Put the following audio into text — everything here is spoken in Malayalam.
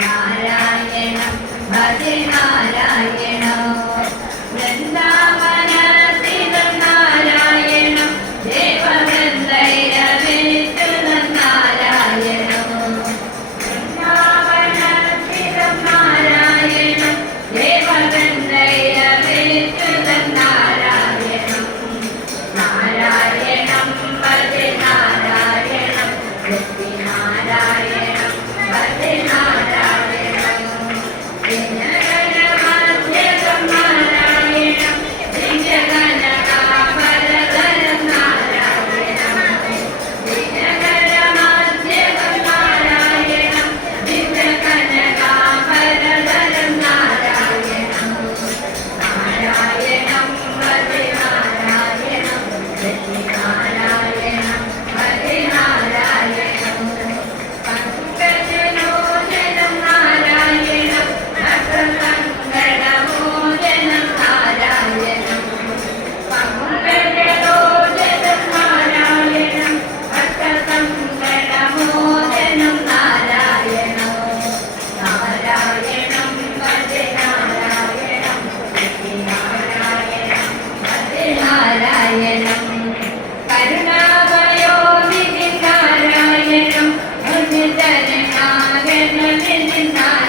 നാരായണം Bhaja na na na na na